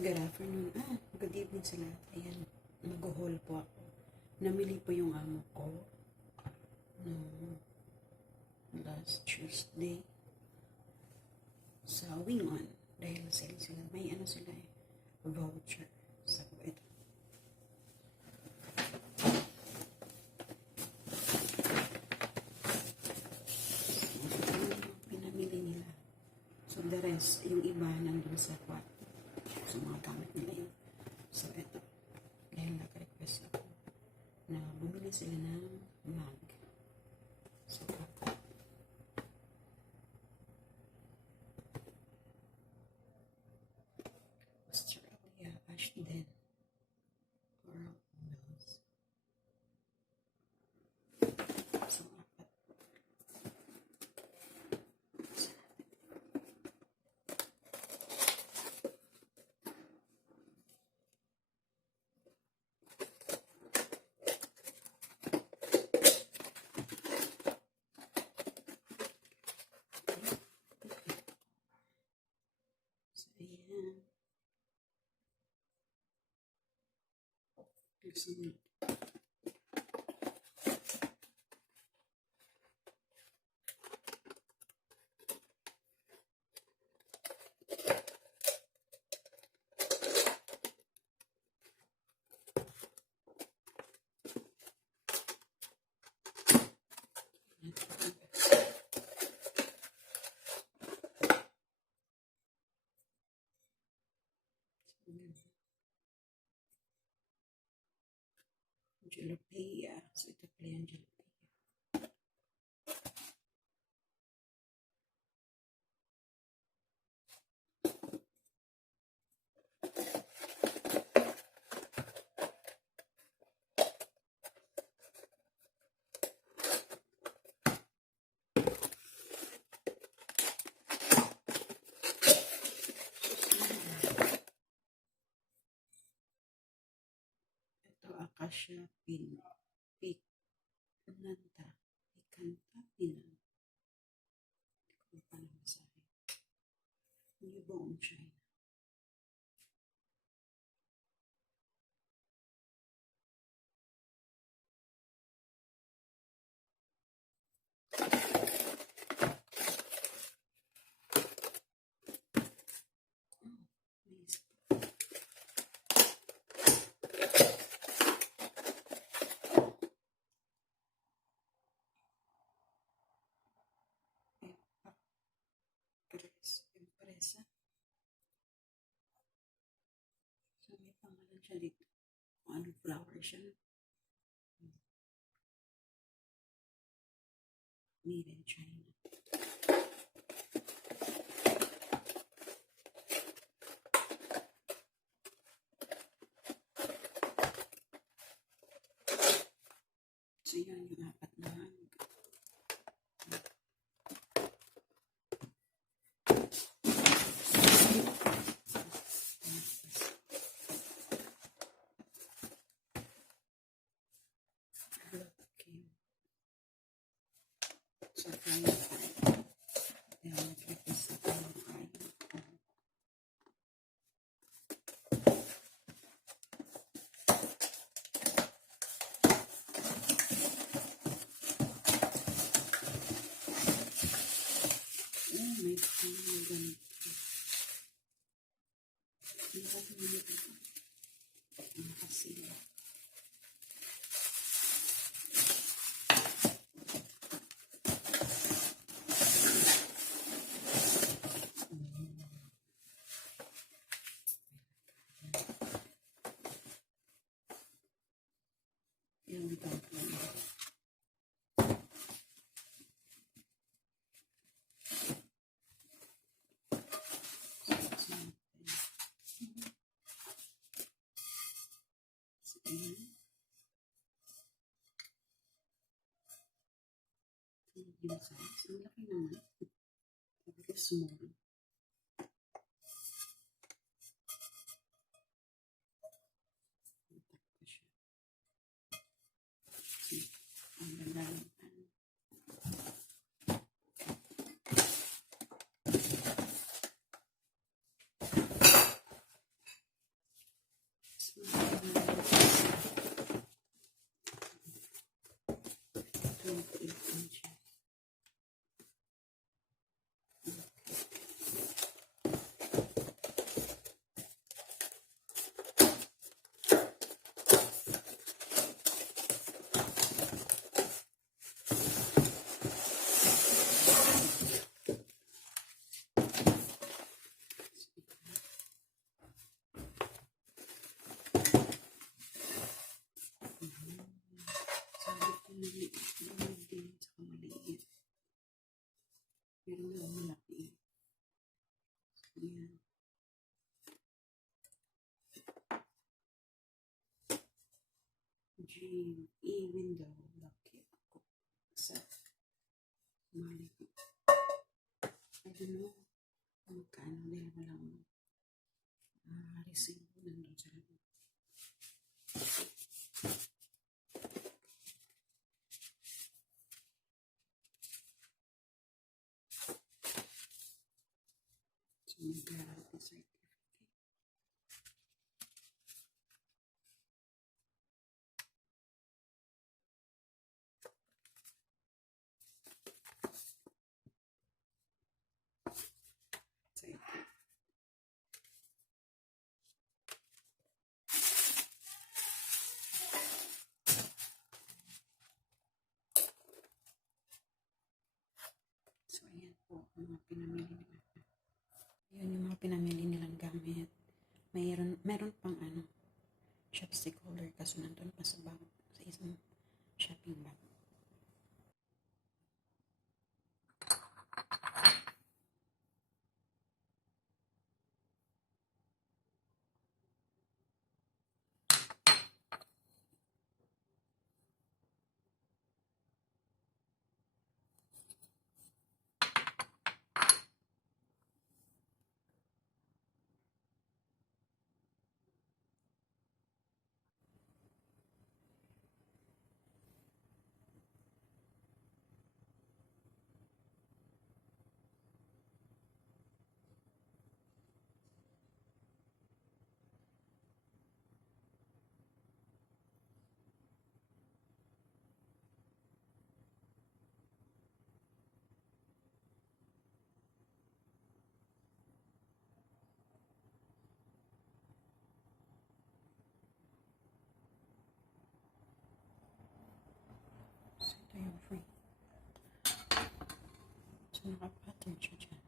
good afternoon. Good evening sa lahat. Ayan, mag-haul po ako. Namili po yung amo ko no last Tuesday sa Wing-On dahil sale sila. May ano sila voucher. So, ito. Pinamili nila. So, the rest, yung iba nandun sa kwarto. So, mga gamit nila yun. So, ito. Dahil nag-request ako na bumili sila ng mug. So, Australia, Ashton, Coral Mills. So, apat. Ayan. Excellent. Jalapia. So, ito pala yung jalapia. Ito, Acacia Pinanta. Pikanta. Pinan. Kung paano masabi. Hindi buong China. Nice. Empresa. So, may pangalan siya dito. Kung anong flower siya. Made in China. So, yan yung apat na sa kaya dahil nag-request ako ng kaya. May ganito. Hindi ko pinili ito. Nakasila. Yan ang tawag. Yung size. Ang laki naman. Sabi small. Ang ganda lang. GE window, lucky ako. Sa mali ko. I don't know kung magkano dahil walang resibo nandun sa loob. So, mag-guarantee certificate. So, ito. So, ayan po ang mga pinamili nila. Ayan yung mga pinamili nilang gamit. Meron pang chopstick holder kaso nandun pa sa bag, sa isang shopping bag. So, ito yung free. So, naka-pattern siya dyan.